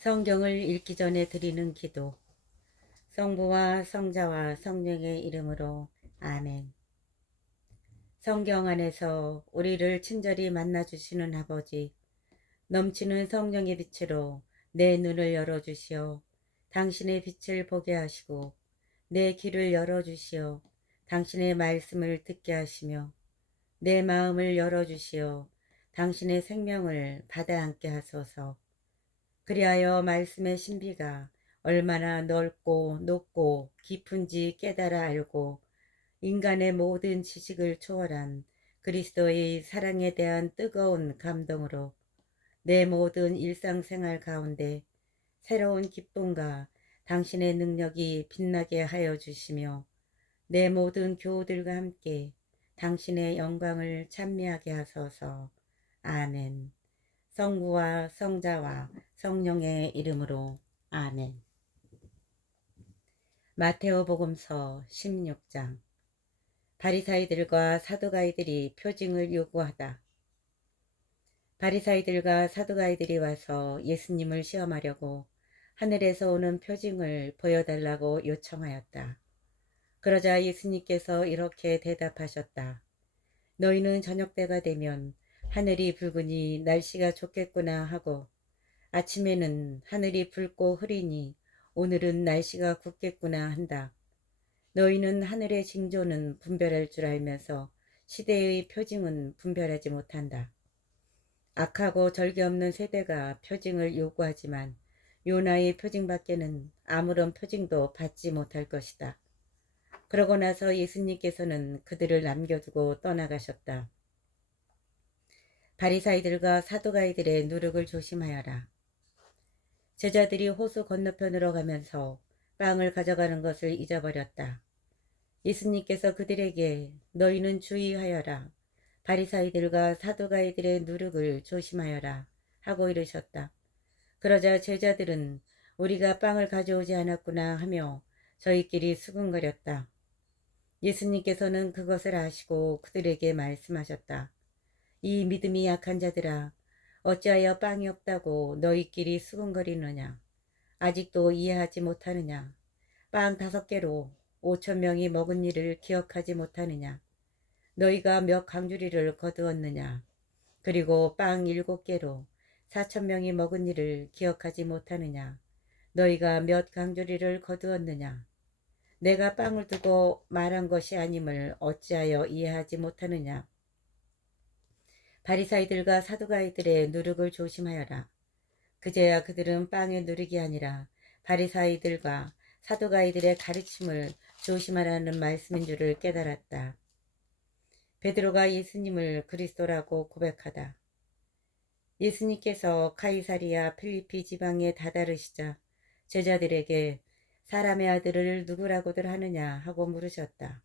성경을 읽기 전에 드리는 기도. 성부와 성자와 성령의 이름으로 아멘. 성경 안에서 우리를 친절히 만나주시는 아버지, 넘치는 성령의 빛으로 내 눈을 열어주시어 당신의 빛을 보게 하시고 내 귀를 열어주시어 당신의 말씀을 듣게 하시며 내 마음을 열어주시어 당신의 생명을 받아 안게 하소서. 그리하여 말씀의 신비가 얼마나 넓고 높고 깊은지 깨달아 알고 인간의 모든 지식을 초월한 그리스도의 사랑에 대한 뜨거운 감동으로 내 모든 일상생활 가운데 새로운 기쁨과 당신의 능력이 빛나게 하여 주시며 내 모든 교우들과 함께 당신의 영광을 찬미하게 하소서. 아멘. 성부와 성자와 성령의 이름으로 아멘. 마테오복음서 16장. 바리사이들과 사두가이들이 표징을 요구하다. 바리사이들과 사두가이들이 와서 예수님을 시험하려고 하늘에서 오는 표징을 보여달라고 요청하였다. 그러자 예수님께서 이렇게 대답하셨다. 너희는 저녁때가 되면 하늘이 붉으니 날씨가 좋겠구나 하고 아침에는 하늘이 붉고 흐리니 오늘은 날씨가 굽겠구나 한다. 너희는 하늘의 징조는 분별할 줄 알면서 시대의 표징은 분별하지 못한다. 악하고 절개 없는 세대가 표징을 요구하지만 요나의 표징밖에는 아무런 표징도 받지 못할 것이다. 그러고 나서 예수님께서는 그들을 남겨두고 떠나가셨다. 바리사이들과 사두가이들의 누룩을 조심하여라. 제자들이 호수 건너편으로 가면서 빵을 가져가는 것을 잊어버렸다. 예수님께서 그들에게 너희는 주의하여라. 바리사이들과 사두가이들의 누룩을 조심하여라 하고 이르셨다. 그러자 제자들은 우리가 빵을 가져오지 않았구나 하며 저희끼리 수군거렸다. 예수님께서는 그것을 아시고 그들에게 말씀하셨다. 이 믿음이 약한 자들아, 어찌하여 빵이 없다고 너희끼리 수군거리느냐? 아직도 이해하지 못하느냐? 빵 5개로 5,000명이 먹은 일을 기억하지 못하느냐? 너희가 몇 강주리를 거두었느냐? 그리고 빵 7개로 4,000명이 먹은 일을 기억하지 못하느냐? 너희가 몇 강주리를 거두었느냐? 내가 빵을 두고 말한 것이 아님을 어찌하여 이해하지 못하느냐? 바리사이들과 사두가이들의 누룩을 조심하여라. 그제야 그들은 빵의 누룩이 아니라 바리사이들과 사두가이들의 가르침을 조심하라는 말씀인 줄을 깨달았다. 베드로가 예수님을 그리스도라고 고백하다. 예수님께서 카이사리아 필리피 지방에 다다르시자 제자들에게 사람의 아들을 누구라고들 하느냐 하고 물으셨다.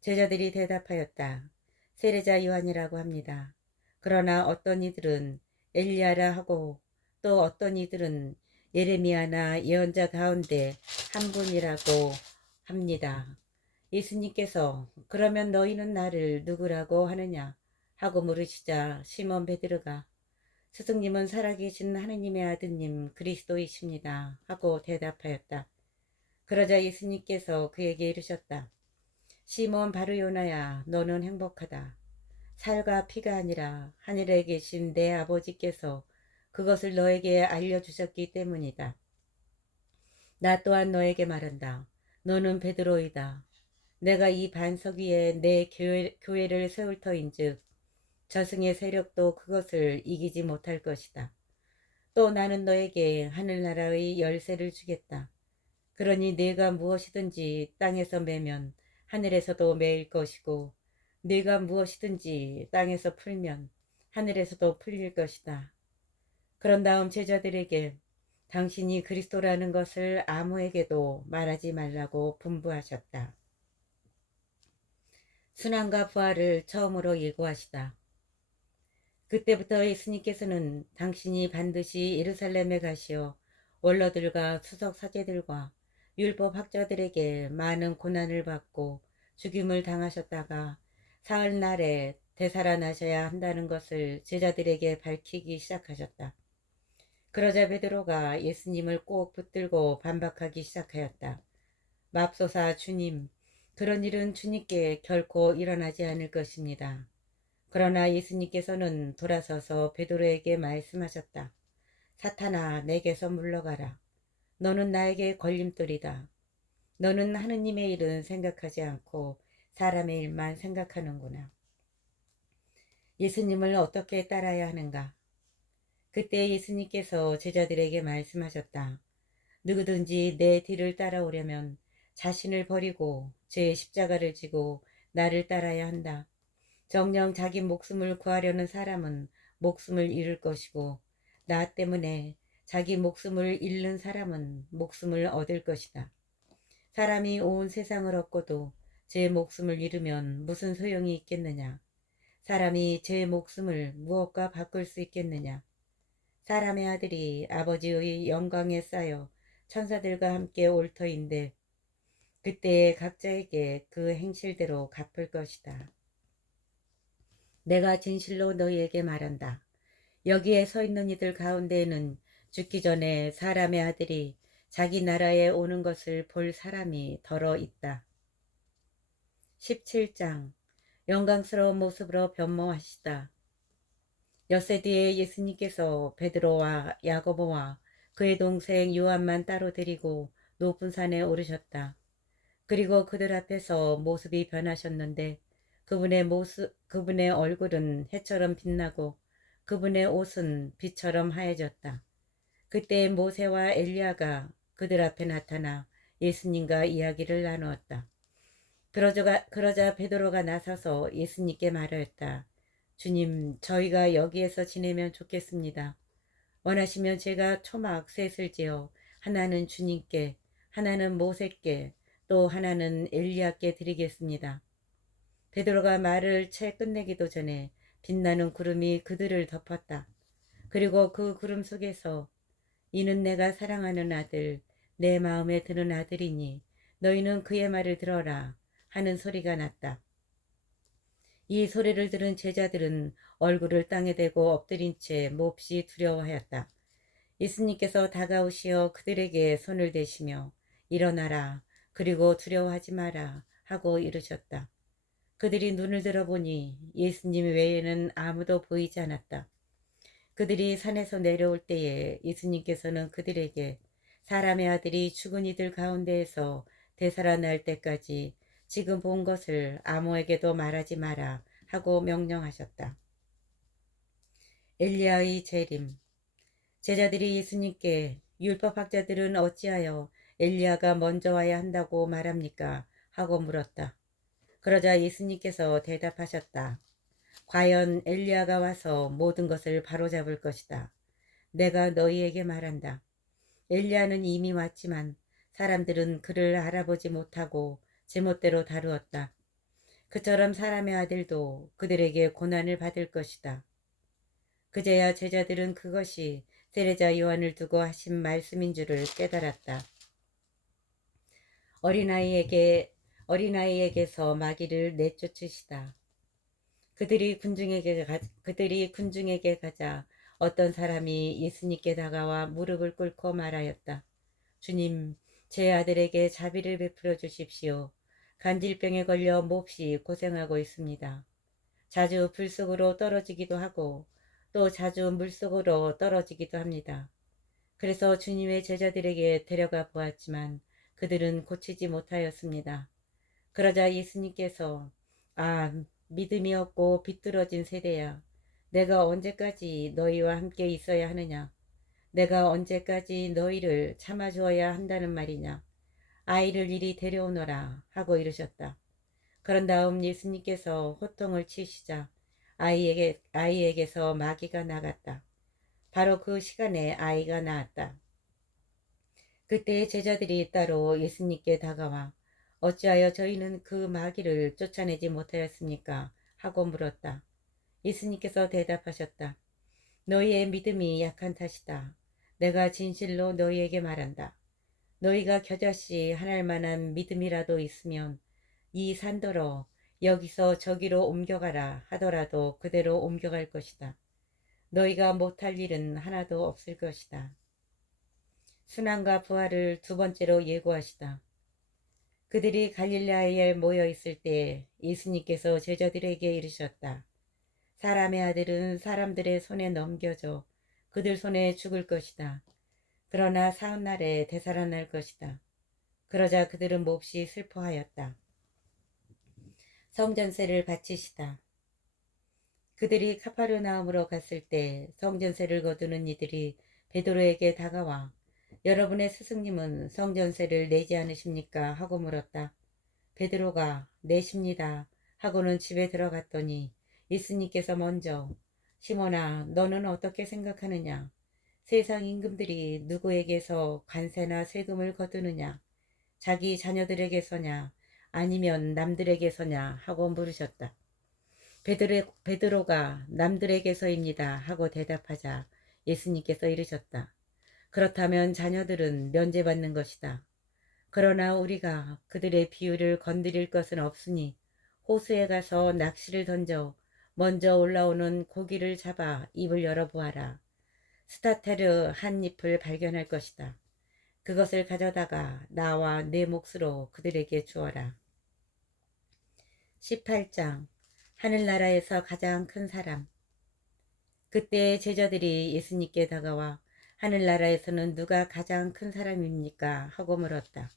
제자들이 대답하였다. 세례자 요한이라고 합니다. 그러나 어떤 이들은 엘리야라 하고 또 어떤 이들은 예레미야나 예언자 가운데 한 분이라고 합니다. 예수님께서 그러면 너희는 나를 누구라고 하느냐 하고 물으시자 시몬 베드로가 스승님은 살아계신 하느님의 아드님 그리스도이십니다 하고 대답하였다. 그러자 예수님께서 그에게 이르셨다. 시몬 바르요나야, 너는 행복하다. 살과 피가 아니라 하늘에 계신 내 아버지께서 그것을 너에게 알려주셨기 때문이다. 나 또한 너에게 말한다. 너는 베드로이다. 내가 이 반석 위에 내 교회를 세울 터인즉 저승의 세력도 그것을 이기지 못할 것이다. 또 나는 너에게 하늘나라의 열쇠를 주겠다. 그러니 네가 무엇이든지 땅에서 매면 하늘에서도 매일 것이고 네가 무엇이든지 땅에서 풀면 하늘에서도 풀릴 것이다. 그런 다음 제자들에게 당신이 그리스도라는 것을 아무에게도 말하지 말라고 분부하셨다. 순환과 부활을 처음으로 예고하시다. 그때부터 예수님께서는 당신이 반드시 예루살렘에 가시어 원로들과 수석 사제들과 율법 학자들에게 많은 고난을 받고 죽임을 당하셨다가 사흘날에 되살아나셔야 한다는 것을 제자들에게 밝히기 시작하셨다. 그러자 베드로가 예수님을 꼭 붙들고 반박하기 시작하였다. 맙소사 주님, 그런 일은 주님께 결코 일어나지 않을 것입니다. 그러나 예수님께서는 돌아서서 베드로에게 말씀하셨다. 사탄아, 내게서 물러가라. 너는 나에게 걸림돌이다. 너는 하느님의 일은 생각하지 않고 사람의 일만 생각하는구나. 예수님을 어떻게 따라야 하는가? 그때 예수님께서 제자들에게 말씀하셨다. 누구든지 내 뒤를 따라오려면 자신을 버리고 제 십자가를 지고 나를 따라야 한다. 정녕 자기 목숨을 구하려는 사람은 목숨을 잃을 것이고 나 때문에 자기 목숨을 잃는 사람은 목숨을 얻을 것이다. 사람이 온 세상을 얻고도 제 목숨을 잃으면 무슨 소용이 있겠느냐? 사람이 제 목숨을 무엇과 바꿀 수 있겠느냐? 사람의 아들이 아버지의 영광에 쌓여 천사들과 함께 올 터인데 그때에 각자에게 그 행실대로 갚을 것이다. 내가 진실로 너희에게 말한다. 여기에 서 있는 이들 가운데에는 죽기 전에 사람의 아들이 자기 나라에 오는 것을 볼 사람이 더러 있다. 17장 영광스러운 모습으로 변모하시다. 엿새 뒤에 예수님께서 베드로와 야고보와 그의 동생 요한만 따로 데리고 높은 산에 오르셨다. 그리고 그들 앞에서 모습이 변하셨는데 그분의 얼굴은 해처럼 빛나고 그분의 옷은 빛처럼 하얘졌다. 그때 모세와 엘리야가 그들 앞에 나타나 예수님과 이야기를 나누었다. 그러자 베드로가 나서서 예수님께 말하였다. 주님, 저희가 여기에서 지내면 좋겠습니다. 원하시면 제가 초막 셋을 지어 하나는 주님께, 하나는 모세께, 또 하나는 엘리야께 드리겠습니다. 베드로가 말을 채 끝내기도 전에 빛나는 구름이 그들을 덮었다. 그리고 그 구름 속에서 이는 내가 사랑하는 아들, 내 마음에 드는 아들이니 너희는 그의 말을 들어라 하는 소리가 났다. 이 소리를 들은 제자들은 얼굴을 땅에 대고 엎드린 채 몹시 두려워하였다. 예수님께서 다가오시어 그들에게 손을 대시며 일어나라 그리고 두려워하지 마라 하고 이르셨다. 그들이 눈을 들어보니 예수님 외에는 아무도 보이지 않았다. 그들이 산에서 내려올 때에 예수님께서는 그들에게 사람의 아들이 죽은 이들 가운데에서 되살아날 때까지 지금 본 것을 아무에게도 말하지 마라 하고 명령하셨다. 엘리야의 재림. 제자들이 예수님께 율법학자들은 어찌하여 엘리야가 먼저 와야 한다고 말합니까? 하고 물었다. 그러자 예수님께서 대답하셨다. 과연 엘리야가 와서 모든 것을 바로잡을 것이다. 내가 너희에게 말한다. 엘리야는 이미 왔지만 사람들은 그를 알아보지 못하고 제멋대로 다루었다. 그처럼 사람의 아들도 그들에게 고난을 받을 것이다. 그제야 제자들은 그것이 세례자 요한을 두고 하신 말씀인 줄을 깨달았다. 어린아이에게서 마귀를 내쫓으시다. 그들이 군중에게 가자 어떤 사람이 예수님께 다가와 무릎을 꿇고 말하였다. 주님, 제 아들에게 자비를 베풀어 주십시오. 간질병에 걸려 몹시 고생하고 있습니다. 자주 불 속으로 떨어지기도 하고 또 자주 물 속으로 떨어지기도 합니다. 그래서 주님의 제자들에게 데려가 보았지만 그들은 고치지 못하였습니다. 그러자 예수님께서 믿음이 없고 비뚤어진 세대야. 내가 언제까지 너희와 함께 있어야 하느냐? 내가 언제까지 너희를 참아주어야 한다는 말이냐? 아이를 이리 데려오너라 하고 이르셨다. 그런 다음 예수님께서 호통을 치시자 아이에게서 마귀가 나갔다. 바로 그 시간에 아이가 나았다. 그때 제자들이 따로 예수님께 다가와 어찌하여 저희는 그 마귀를 쫓아내지 못하였습니까? 하고 물었다. 예수님께서 대답하셨다. 너희의 믿음이 약한 탓이다. 내가 진실로 너희에게 말한다. 너희가 겨자씨 하나일 만한 믿음이라도 있으면 이 산더러 여기서 저기로 옮겨가라 하더라도 그대로 옮겨갈 것이다. 너희가 못할 일은 하나도 없을 것이다. 순환과 부활을 두 번째로 예고하시다. 그들이 갈릴레아에 모여 있을 때 예수님께서 제자들에게 이르셨다. 사람의 아들은 사람들의 손에 넘겨져 그들 손에 죽을 것이다. 그러나 사흘날에 되살아날 것이다. 그러자 그들은 몹시 슬퍼하였다. 성전세를 바치시다. 그들이 카파르나움으로 갔을 때 성전세를 거두는 이들이 베드로에게 다가와 여러분의 스승님은 성전세를 내지 않으십니까? 하고 물었다. 베드로가 내십니다 하고는 집에 들어갔더니 예수님께서 먼저 시몬아 너는 어떻게 생각하느냐? 세상 임금들이 누구에게서 관세나 세금을 거두느냐? 자기 자녀들에게서냐 아니면 남들에게서냐 하고 물으셨다. 베드로가 남들에게서입니다 하고 대답하자 예수님께서 이르셨다. 그렇다면 자녀들은 면제받는 것이다. 그러나 우리가 그들의 비유를 건드릴 것은 없으니 호수에 가서 낚시를 던져 먼저 올라오는 고기를 잡아 입을 열어보아라. 스타테르 한 잎을 발견할 것이다. 그것을 가져다가 나와 내 몫으로 그들에게 주어라. 18장 하늘나라에서 가장 큰 사람. 그때 제자들이 예수님께 다가와 하늘나라에서는 누가 가장 큰 사람입니까? 하고 물었다.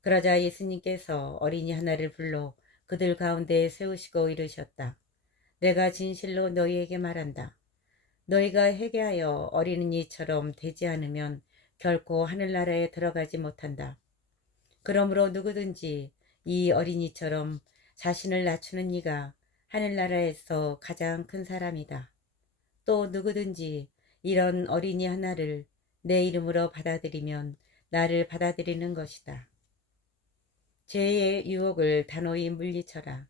그러자 예수님께서 어린이 하나를 불러 그들 가운데 세우시고 이르셨다. 내가 진실로 너희에게 말한다. 너희가 회개하여 어린이처럼 되지 않으면 결코 하늘나라에 들어가지 못한다. 그러므로 누구든지 이 어린이처럼 자신을 낮추는 이가 하늘나라에서 가장 큰 사람이다. 또 누구든지 이런 어린이 하나를 내 이름으로 받아들이면 나를 받아들이는 것이다. 죄의 유혹을 단호히 물리쳐라.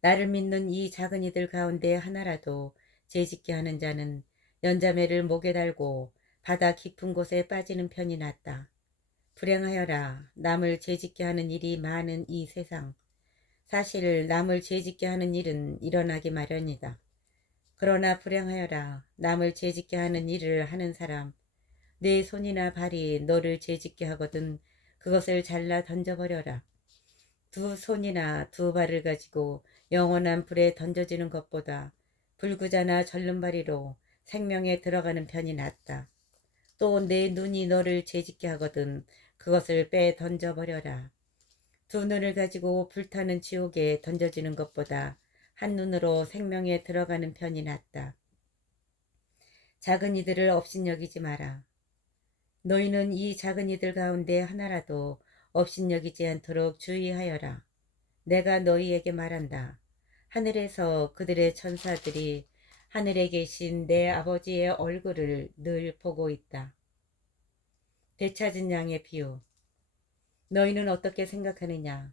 나를 믿는 이 작은 이들 가운데 하나라도 죄짓게 하는 자는 연자매를 목에 달고 바다 깊은 곳에 빠지는 편이 낫다. 불행하여라. 남을 죄짓게 하는 일이 많은 이 세상. 사실 남을 죄짓게 하는 일은 일어나기 마련이다. 그러나 불행하여라. 남을 죄짓게 하는 일을 하는 사람. 내 손이나 발이 너를 죄짓게 하거든 그것을 잘라 던져버려라. 두 손이나 두 발을 가지고 영원한 불에 던져지는 것보다 불구자나 절름발이로 생명에 들어가는 편이 낫다. 또 내 눈이 너를 죄짓게 하거든 그것을 빼 던져버려라. 두 눈을 가지고 불타는 지옥에 던져지는 것보다 한 눈으로 생명에 들어가는 편이 낫다. 작은 이들을 업신여기지 마라. 너희는 이 작은 이들 가운데 하나라도 업신여기지 않도록 주의하여라. 내가 너희에게 말한다. 하늘에서 그들의 천사들이 하늘에 계신 내 아버지의 얼굴을 늘 보고 있다. 되찾은 양의 비유. 너희는 어떻게 생각하느냐?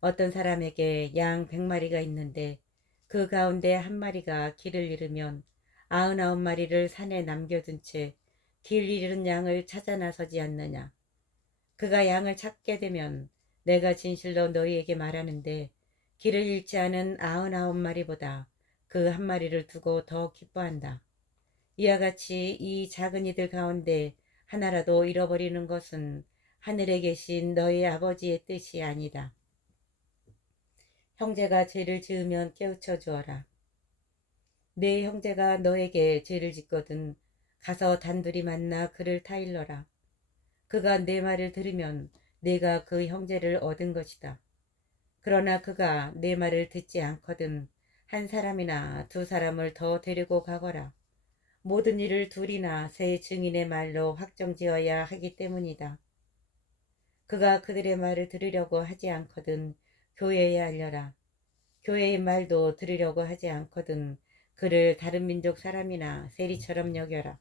어떤 사람에게 양 100마리가 있는데 그 가운데 한 마리가 길을 잃으면 99마리를 산에 남겨둔 채 길 잃은 양을 찾아 나서지 않느냐. 그가 양을 찾게 되면 내가 진실로 너희에게 말하는데 길을 잃지 않은 99마리보다 그 한 마리를 두고 더 기뻐한다. 이와 같이 이 작은 이들 가운데 하나라도 잃어버리는 것은 하늘에 계신 너희 아버지의 뜻이 아니다. 형제가 죄를 지으면 깨우쳐 주어라. 내 형제가 너에게 죄를 짓거든 가서 단둘이 만나 그를 타일러라. 그가 내 말을 들으면 내가 그 형제를 얻은 것이다. 그러나 그가 내 말을 듣지 않거든 한 사람이나 두 사람을 더 데리고 가거라. 모든 일을 둘이나 세 증인의 말로 확정지어야 하기 때문이다. 그가 그들의 말을 들으려고 하지 않거든 교회에 알려라. 교회의 말도 들으려고 하지 않거든 그를 다른 민족 사람이나 세리처럼 여겨라.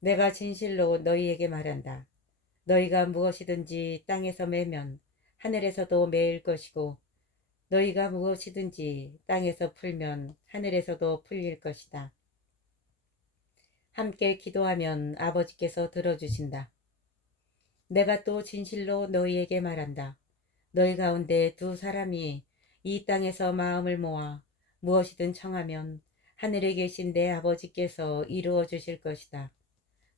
내가 진실로 너희에게 말한다. 너희가 무엇이든지 땅에서 매면 하늘에서도 매일 것이고 너희가 무엇이든지 땅에서 풀면 하늘에서도 풀릴 것이다. 함께 기도하면 아버지께서 들어주신다. 내가 또 진실로 너희에게 말한다. 너희 가운데 두 사람이 이 땅에서 마음을 모아 무엇이든 청하면 하늘에 계신 내 아버지께서 이루어 주실 것이다.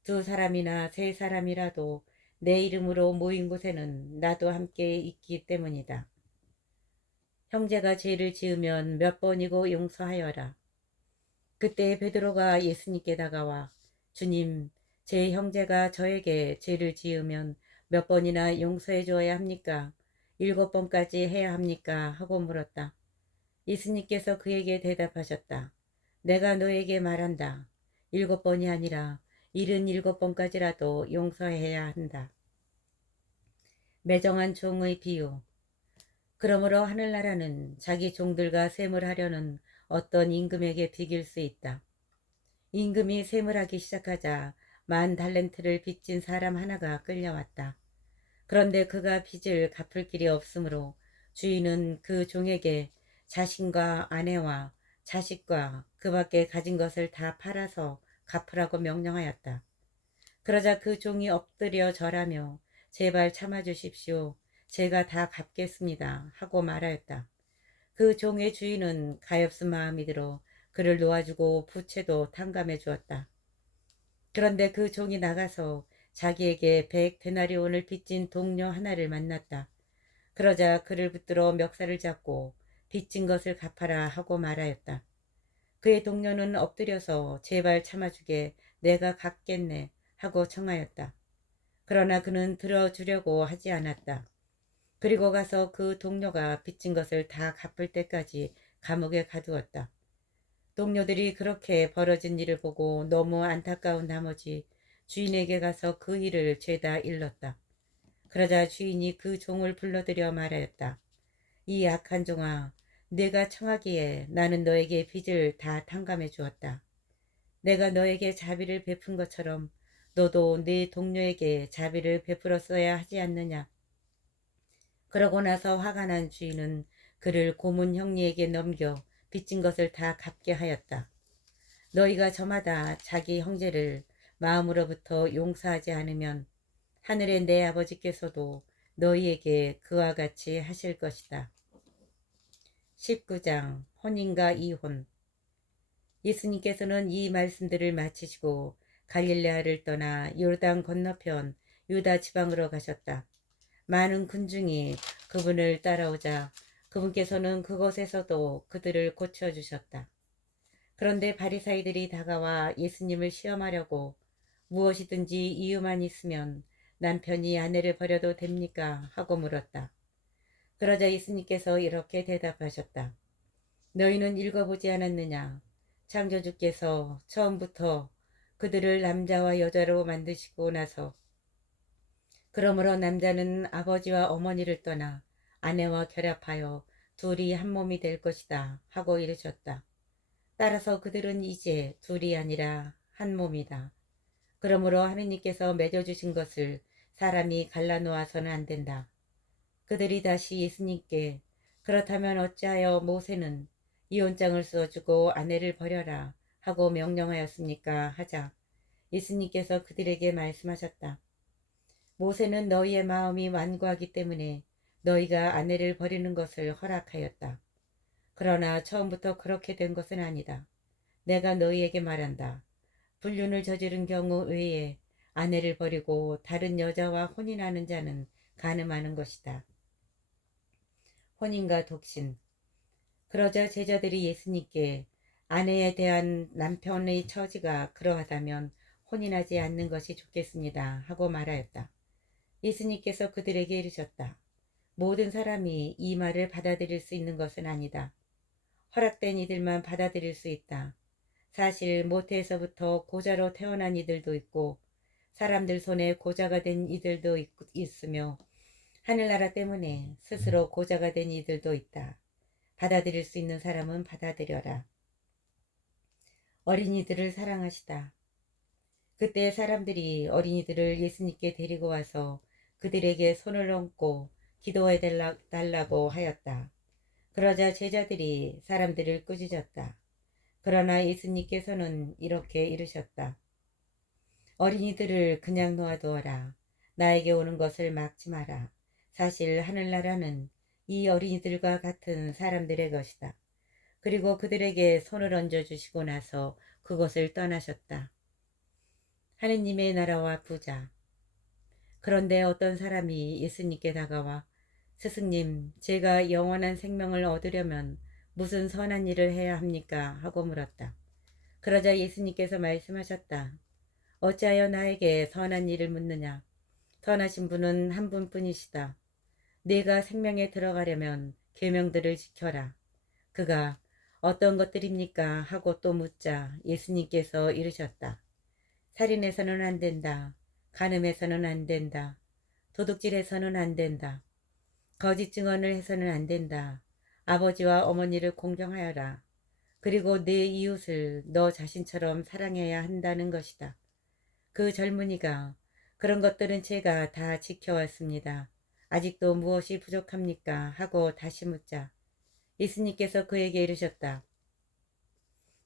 두 사람이나 세 사람이라도 내 이름으로 모인 곳에는 나도 함께 있기 때문이다. 형제가 죄를 지으면 몇 번이고 용서하여라. 그때 베드로가 예수님께 다가와 주님, 제 형제가 저에게 죄를 지으면 몇 번이나 용서해 주어야 합니까? 7번까지 해야 합니까? 하고 물었다. 예수님께서 그에게 대답하셨다. 내가 너에게 말한다. 7번이 아니라 77번까지라도 용서해야 한다. 매정한 종의 비유. 그러므로 하늘나라는 자기 종들과 셈을 하려는 어떤 임금에게 비길 수 있다. 임금이 셈을 하기 시작하자 10,000달란트를 빚진 사람 하나가 끌려왔다. 그런데 그가 빚을 갚을 길이 없으므로 주인은 그 종에게 자신과 아내와 자식과 그 밖에 가진 것을 다 팔아서 갚으라고 명령하였다. 그러자 그 종이 엎드려 절하며 제발 참아주십시오. 제가 다 갚겠습니다. 하고 말하였다. 그 종의 주인은 가엾은 마음이 들어 그를 놓아주고 부채도 탕감해 주었다. 그런데 그 종이 나가서 자기에게 100데나리온을 빚진 동료 하나를 만났다. 그러자 그를 붙들어 멱살을 잡고 빚진 것을 갚아라 하고 말하였다. 그의 동료는 엎드려서 제발 참아주게 내가 갚겠네 하고 청하였다. 그러나 그는 들어주려고 하지 않았다. 그리고 가서 그 동료가 빚진 것을 다 갚을 때까지 감옥에 가두었다. 동료들이 그렇게 벌어진 일을 보고 너무 안타까운 나머지 주인에게 가서 그 일을 죄다 일렀다. 그러자 주인이 그 종을 불러들여 말하였다. 이 악한 종아, 내가 청하기에 나는 너에게 빚을 다 탕감해 주었다. 내가 너에게 자비를 베푼 것처럼 너도 네 동료에게 자비를 베풀었어야 하지 않느냐. 그러고 나서 화가 난 주인은 그를 고문 형리에게 넘겨 빚진 것을 다 갚게 하였다. 너희가 저마다 자기 형제를 마음으로부터 용서하지 않으면 하늘의 내 아버지께서도 너희에게 그와 같이 하실 것이다. 19장 혼인과 이혼. 예수님께서는 이 말씀들을 마치시고 갈릴레아를 떠나 요르단 건너편 유다 지방으로 가셨다. 많은 군중이 그분을 따라오자 그분께서는 그곳에서도 그들을 고쳐주셨다. 그런데 바리사이들이 다가와 예수님을 시험하려고 무엇이든지 이유만 있으면 남편이 아내를 버려도 됩니까? 하고 물었다. 그러자 예수님께서 이렇게 대답하셨다. 너희는 읽어보지 않았느냐? 창조주께서 처음부터 그들을 남자와 여자로 만드시고 나서 그러므로 남자는 아버지와 어머니를 떠나 아내와 결합하여 둘이 한 몸이 될 것이다 하고 이르셨다. 따라서 그들은 이제 둘이 아니라 한 몸이다. 그러므로 하느님께서 맺어주신 것을 사람이 갈라놓아서는 안 된다. 그들이 다시 예수님께 그렇다면 어찌하여 모세는 이혼장을 써주고 아내를 버려라 하고 명령하였습니까? 하자 예수님께서 그들에게 말씀하셨다. 모세는 너희의 마음이 완고하기 때문에 너희가 아내를 버리는 것을 허락하였다. 그러나 처음부터 그렇게 된 것은 아니다. 내가 너희에게 말한다. 불륜을 저지른 경우 외에 아내를 버리고 다른 여자와 혼인하는 자는 간음하는 것이다. 혼인과 독신. 그러자 제자들이 예수님께 아내에 대한 남편의 처지가 그러하다면 혼인하지 않는 것이 좋겠습니다 하고 말하였다. 예수님께서 그들에게 이르셨다. 모든 사람이 이 말을 받아들일 수 있는 것은 아니다. 허락된 이들만 받아들일 수 있다. 사실 모태에서부터 고자로 태어난 이들도 있고 사람들 손에 고자가 된 이들도 있으며 하늘나라 때문에 스스로 고자가 된 이들도 있다. 받아들일 수 있는 사람은 받아들여라. 어린이들을 사랑하시다. 그때 사람들이 어린이들을 예수님께 데리고 와서 그들에게 손을 얹고 기도해 달라고 하였다. 그러자 제자들이 사람들을 꾸짖었다. 그러나 예수님께서는 이렇게 이르셨다. 어린이들을 그냥 놓아두어라. 나에게 오는 것을 막지 마라. 사실 하늘나라는 이 어린이들과 같은 사람들의 것이다. 그리고 그들에게 손을 얹어주시고 나서 그곳을 떠나셨다. 하느님의 나라와 부자. 그런데 어떤 사람이 예수님께 다가와 스승님, 제가 영원한 생명을 얻으려면 무슨 선한 일을 해야 합니까? 하고 물었다. 그러자 예수님께서 말씀하셨다. 어찌하여 나에게 선한 일을 묻느냐? 선하신 분은 한 분뿐이시다. 네가 생명에 들어가려면 계명들을 지켜라. 그가 어떤 것들입니까? 하고 또 묻자 예수님께서 이르셨다. 살인해서는 안 된다. 간음해서는 안 된다. 도둑질해서는 안 된다. 거짓 증언을 해서는 안 된다. 아버지와 어머니를 공경하여라. 그리고 네 이웃을 너 자신처럼 사랑해야 한다는 것이다. 그 젊은이가 그런 것들은 제가 다 지켜왔습니다. 아직도 무엇이 부족합니까? 하고 다시 묻자 예수님께서 그에게 이르셨다.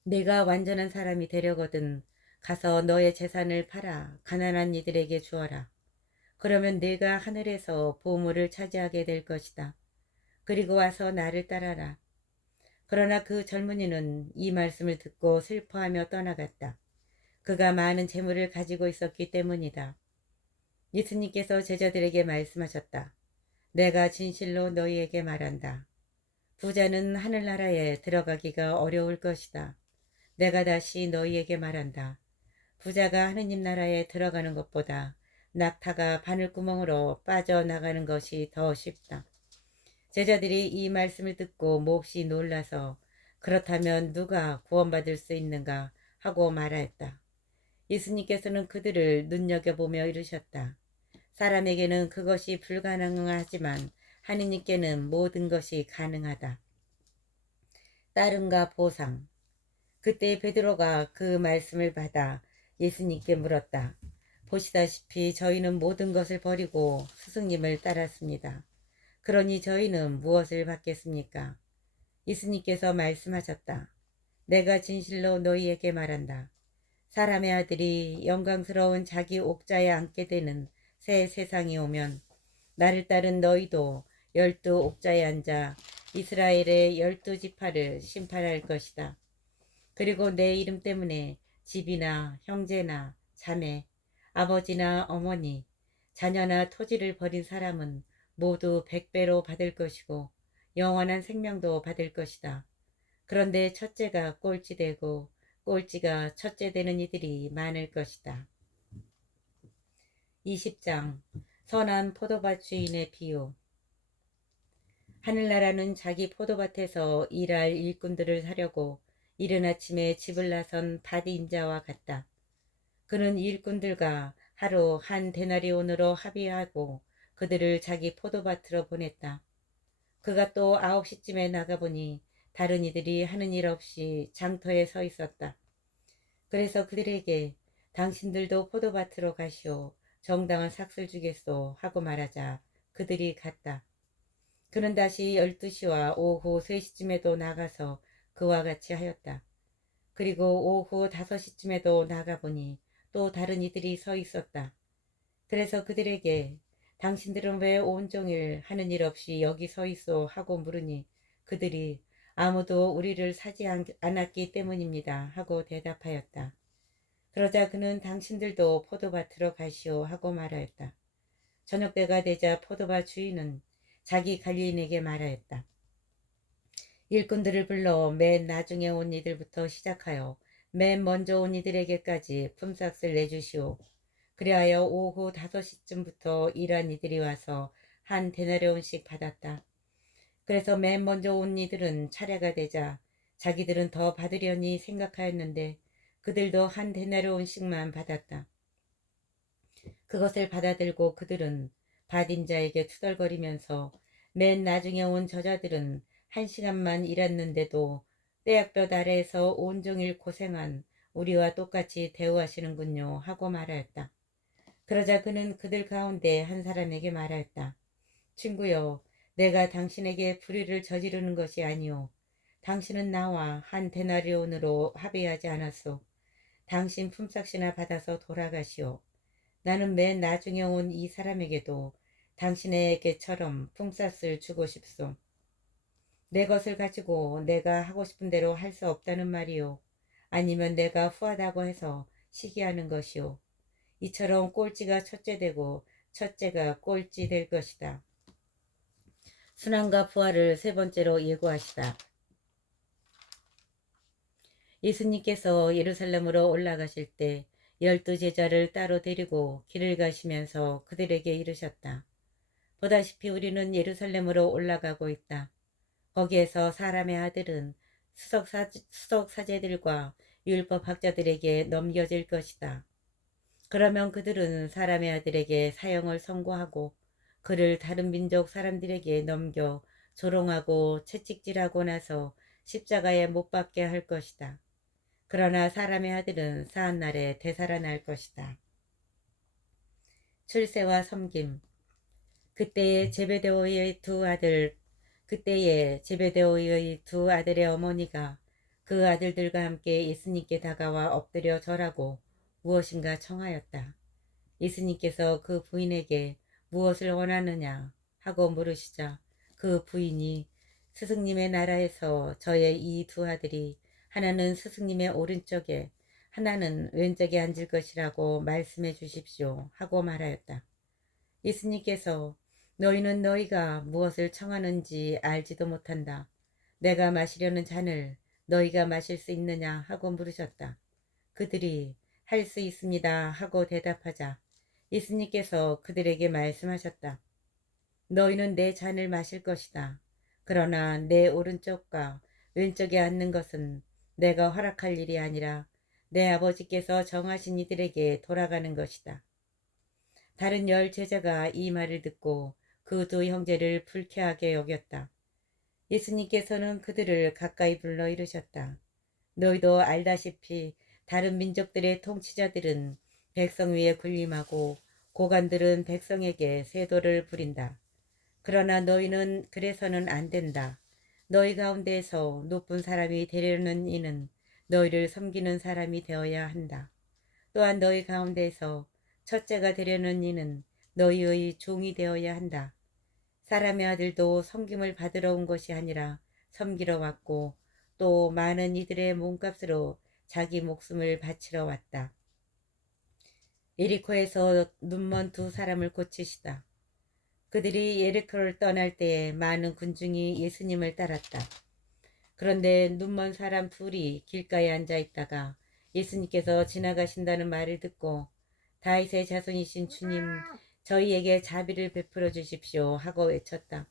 내가 완전한 사람이 되려거든 가서 너의 재산을 팔아 가난한 이들에게 주어라. 그러면 내가 하늘에서 보물을 차지하게 될 것이다. 그리고 와서 나를 따라라. 그러나 그 젊은이는 이 말씀을 듣고 슬퍼하며 떠나갔다. 그가 많은 재물을 가지고 있었기 때문이다. 예수님께서 제자들에게 말씀하셨다. 내가 진실로 너희에게 말한다. 부자는 하늘나라에 들어가기가 어려울 것이다. 내가 다시 너희에게 말한다. 부자가 하느님 나라에 들어가는 것보다 낙타가 바늘구멍으로 빠져나가는 것이 더 쉽다. 제자들이 이 말씀을 듣고 몹시 놀라서 그렇다면 누가 구원받을 수 있는가 하고 말하였다. 예수님께서는 그들을 눈여겨보며 이르셨다. 사람에게는 그것이 불가능하지만 하느님께는 모든 것이 가능하다. 따름과 보상. 그때 베드로가 그 말씀을 받아 예수님께 물었다. 보시다시피 저희는 모든 것을 버리고 스승님을 따랐습니다. 그러니 저희는 무엇을 받겠습니까? 예수님께서 말씀하셨다. 내가 진실로 너희에게 말한다. 사람의 아들이 영광스러운 자기 옥자에 앉게 되는 새 세상이 오면 나를 따른 너희도 12 옥자에 앉아 이스라엘의 12 지파를 심판할 것이다. 그리고 내 이름 때문에 집이나 형제나 자매, 아버지나 어머니, 자녀나 토지를 버린 사람은 모두 100배로 받을 것이고 영원한 생명도 받을 것이다. 그런데 첫째가 꼴찌 되고 꼴찌가 첫째 되는 이들이 많을 것이다. 20장 선한 포도밭 주인의 비유. 하늘나라는 자기 포도밭에서 일할 일꾼들을 사려고 이른 아침에 집을 나선 밭 임자와 같다. 그는 일꾼들과 하루 한 데나리온으로 합의하고 그들을 자기 포도밭으로 보냈다. 그가 또 9시쯤에 나가보니 다른 이들이 하는 일 없이 장터에 서 있었다. 그래서 그들에게 당신들도 포도밭으로 가시오. 정당한 삭슬 주겠소 하고 말하자 그들이 갔다. 그는 다시 12시와 오후 3시쯤에도 나가서 그와 같이 하였다. 그리고 오후 5시쯤에도 나가보니 또 다른 이들이 서 있었다. 그래서 그들에게 당신들은 왜 온종일 하는 일 없이 여기 서 있어 하고 물으니 그들이 아무도 우리를 사지 않았기 때문입니다 하고 대답하였다. 그러자 그는 당신들도 포도밭으로 가시오 하고 말하였다. 저녁 때가 되자 포도밭 주인은 자기 관리인에게 말하였다. 일꾼들을 불러 맨 나중에 온 이들부터 시작하여 맨 먼저 온 이들에게까지 품삯을 내주시오. 그리하여 오후 5시쯤부터 일한 이들이 와서 한 데나리온씩 받았다. 그래서 맨 먼저 온 이들은 차례가 되자 자기들은 더 받으려니 생각하였는데 그들도 한 데나리온씩만 받았다. 그것을 받아들고 그들은 밭임자에게 투덜거리면서 맨 나중에 온 저자들은 1시간만 일했는데도 떼약볕 아래에서 온종일 고생한 우리와 똑같이 대우하시는군요 하고 말하였다. 그러자 그는 그들 가운데 한 사람에게 말하였다. 친구여, 내가 당신에게 불의를 저지르는 것이 아니오. 당신은 나와 한 데나리온으로 합의하지 않았소. 당신 품삯이나 받아서 돌아가시오. 나는 맨 나중에 온 이 사람에게도 당신에게처럼 품삯을 주고 싶소. 내 것을 가지고 내가 하고 싶은 대로 할 수 없다는 말이요. 아니면 내가 후하다고 해서 시기하는 것이요. 이처럼 꼴찌가 첫째 되고 첫째가 꼴찌 될 것이다. 순환과 부활을 세 번째로 예고하시다. 예수님께서 예루살렘으로 올라가실 때 12제자를 따로 데리고 길을 가시면서 그들에게 이르셨다. 보다시피 우리는 예루살렘으로 올라가고 있다. 거기에서 사람의 아들은 수석사제들과 율법 학자들에게 넘겨질 것이다. 그러면 그들은 사람의 아들에게 사형을 선고하고 그를 다른 민족 사람들에게 넘겨 조롱하고 채찍질하고 나서 십자가에 못 박게 할 것이다. 그러나 사람의 아들은 사한날에 되살아날 것이다. 출세와 섬김. 그때에 제베데오의 두 아들의 어머니가 그 아들들과 함께 예수님께 다가와 엎드려 절하고 무엇인가 청하였다. 예수님께서 그 부인에게 무엇을 원하느냐 하고 물으시자 그 부인이 스승님의 나라에서 저의 이 두 아들이 하나는 스승님의 오른쪽에 하나는 왼쪽에 앉을 것이라고 말씀해 주십시오 하고 말하였다. 예수님께서 너희는 너희가 무엇을 청하는지 알지도 못한다. 내가 마시려는 잔을 너희가 마실 수 있느냐 하고 물으셨다. 그들이 할 수 있습니다 하고 대답하자 예수님께서 그들에게 말씀하셨다. 너희는 내 잔을 마실 것이다. 그러나 내 오른쪽과 왼쪽에 앉는 것은 내가 허락할 일이 아니라 내 아버지께서 정하신 이들에게 돌아가는 것이다. 다른 10제자가 이 말을 듣고 그 두 형제를 불쾌하게 여겼다. 예수님께서는 그들을 가까이 불러 이르셨다. 너희도 알다시피 다른 민족들의 통치자들은 백성 위에 군림하고 고관들은 백성에게 세도를 부린다. 그러나 너희는 그래서는 안 된다. 너희 가운데에서 높은 사람이 되려는 이는 너희를 섬기는 사람이 되어야 한다. 또한 너희 가운데에서 첫째가 되려는 이는 너희의 종이 되어야 한다. 사람의 아들도 섬김을 받으러 온 것이 아니라 섬기러 왔고 또 많은 이들의 몸값으로 자기 목숨을 바치러 왔다. 예리코에서 눈먼 두 사람을 고치시다. 그들이 예리코를 떠날 때에 많은 군중이 예수님을 따랐다. 그런데 눈먼 사람 둘이 길가에 앉아 있다가 예수님께서 지나가신다는 말을 듣고 다윗의 자손이신 주님, 저희에게 자비를 베풀어 주십시오 하고 외쳤다.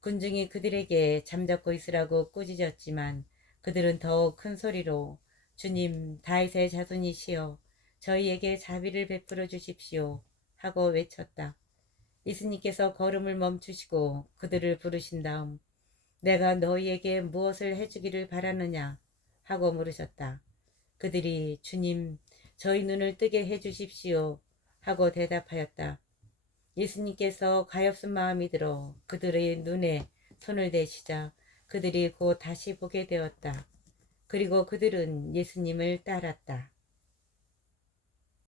군중이 그들에게 잠자코 있으라고 꾸짖었지만 그들은 더욱 큰 소리로 주님, 다윗의 자손이시여 저희에게 자비를 베풀어 주십시오 하고 외쳤다. 예수님께서 걸음을 멈추시고 그들을 부르신 다음 내가 너희에게 무엇을 해주기를 바라느냐 하고 물으셨다. 그들이 주님, 저희 눈을 뜨게 해주십시오 하고 대답하였다. 예수님께서 가엾은 마음이 들어 그들의 눈에 손을 대시자 그들이 곧 다시 보게 되었다. 그리고 그들은 예수님을 따랐다.